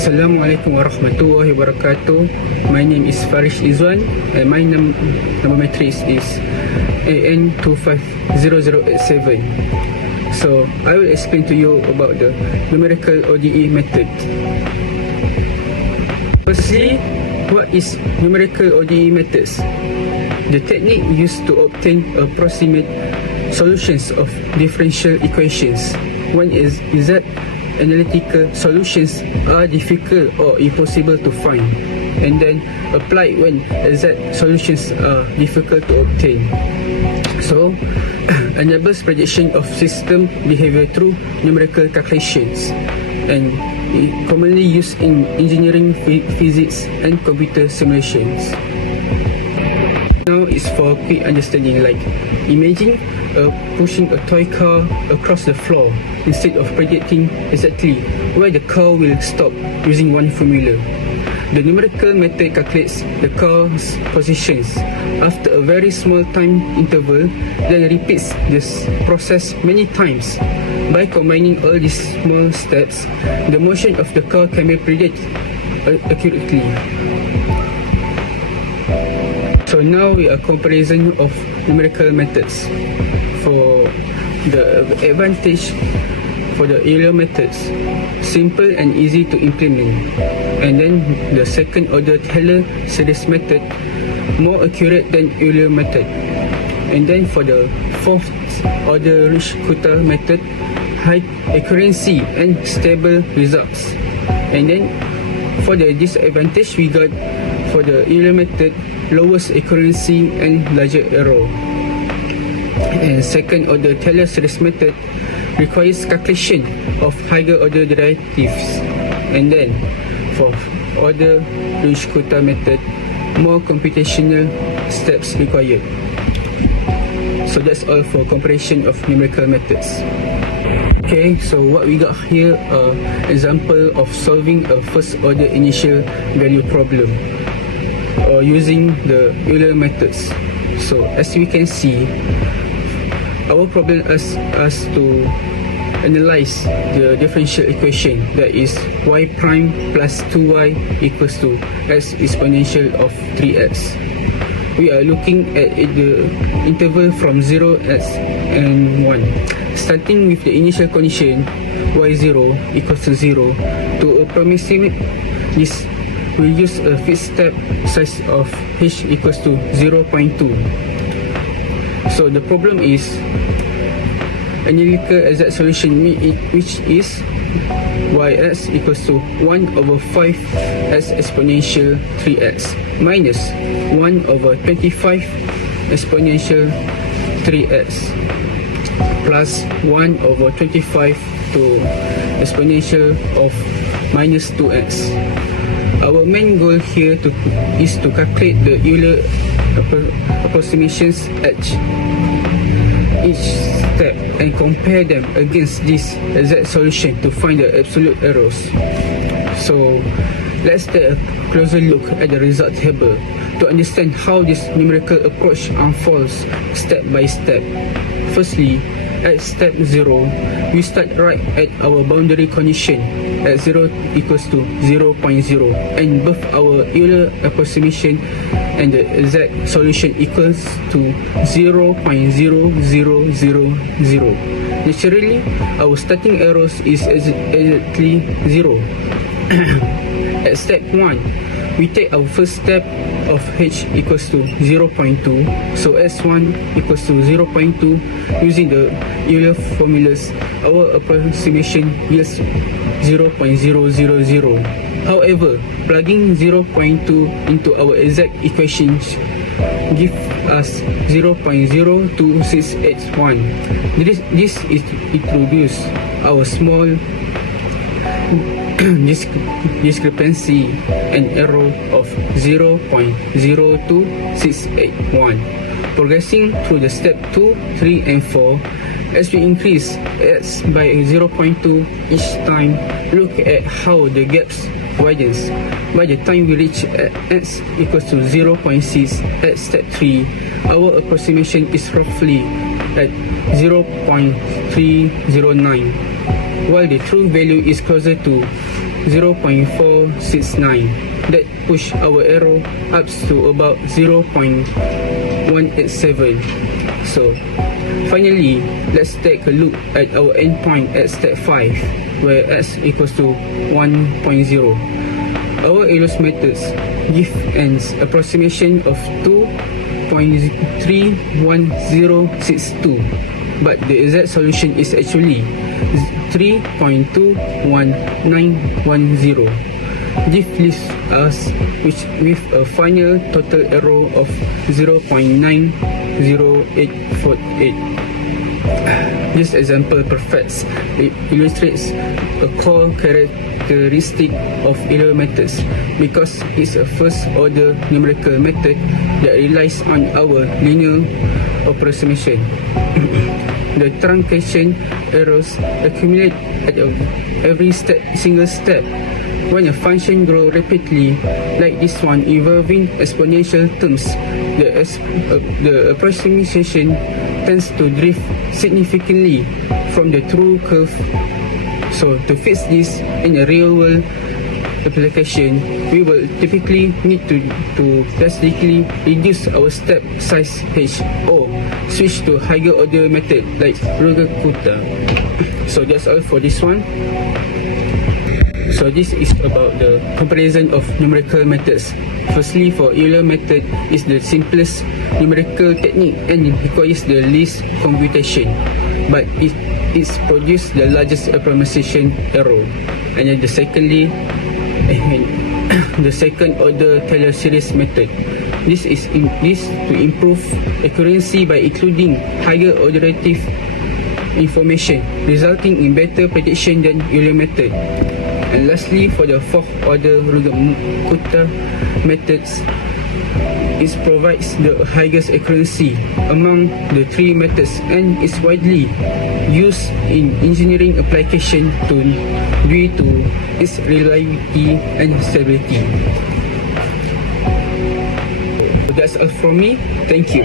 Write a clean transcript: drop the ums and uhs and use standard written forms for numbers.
Assalamualaikum warahmatullahi wabarakatuh. My name is Farish Izwan and my number matrix is AN250087. So I will explain to you about the numerical ODE method. Firstly, what is numerical ODE methods? The technique used to obtain approximate solutions of differential equations. One is that analytical solutions are difficult or impossible to find, and then applied when exact solutions are difficult to obtain. So, enables prediction of system behavior through numerical calculations, and commonly used in engineering, physics, and computer simulations. Now is for quick understanding, like imagine pushing a toy car across the floor instead of predicting exactly where the car will stop using one formula. The numerical method calculates the car's positions after a very small time interval, then repeats this process many times. By combining all these small steps, the motion of the car can be predicted accurately. So now we are comparison of numerical methods. For the advantage for the Euler methods, simple and easy to implement, and then the second order Taylor series method, more accurate than Euler method, and then for the fourth order Rich-Kuta method, high accuracy and stable results. And then for the disadvantage we got for the Euler method, lowest accuracy and larger error. And second order Taylor series method requires calculation of higher order derivatives, and then fourth order Rich-Kuta method, more computational steps required. So that's all for comparison of numerical methods. Okay, so what we got here are example of solving a first order initial value problem or using the Euler methods. So as we can see, our problem asks us to analyze the differential equation, that is y prime plus 2y equals to x exponential of 3x. We are looking at the interval from 0 and 1. Starting with the initial condition y0 equals to 0, to approximate this, we'll use a fixed step size of h equals to 0.2. So the problem is analytical exact solution which is yx equals to 1 over 5x exponential 3x minus 1 over 25 exponential 3x plus 1 over 25 to exponential of minus 2x. Our main goal here is to calculate the Euler approximations at each step and compare them against this exact solution to find the absolute errors. So let's take a closer look at the result table to understand how this numerical approach unfolds step by step. Firstly, at step 0, we start right at our boundary condition at 0 equals to 0.0, and both our Euler approximation and the exact solution equals to 0.0000. Naturally, our starting errors is exactly 0. At step 1, we take our first step of h equals to 0.2, so s1 equals to 0.2. Using the Euler formulas, our approximation yields 0.000. However, plugging 0.2 into our exact equations give us 0.02681. This is introduce our small discrepancy and error of 0.02681. Progressing through the step 2, 3 and 4, as we increase x by 0.2 each time, look at how the gaps widens. By the time we reach x equals to 0.6 at step 3, our approximation is roughly at 0.309, while the true value is closer to 0.469. That push our error up to about 0.187. So finally, let's take a look at our endpoint at step 5, where x equals to 1.0. Our ALOS methods give an approximation of 2.31062, but the exact solution is actually 3.21910. This leaves us with a final total error of 0.90848. This example perfects, it illustrates a core characteristic of ALO methods because it's a first-order numerical method that relies on our linear approximation. The truncation errors accumulate at every single step. When a function grows rapidly, like this one involving exponential terms, the approximation tends to drift significantly from the true curve. So to fix this in a real-world application, we will typically need to drastically reduce our step size h or switch to higher order method like Ruger-Kutta. So that's all for this one. So this is about the comparison of numerical methods. Firstly, for Euler method is the simplest numerical technique and requires the least computation, but it's produced the largest approximation error. And then the second order Taylor series method. This to improve accuracy by including higher orderative information, resulting in better prediction than Euler method. And lastly, for the fourth order Ruger-Kutta methods, it provides the highest accuracy among the three methods and is widely used in engineering application due to its reliability and stability. So that's all from me. Thank you.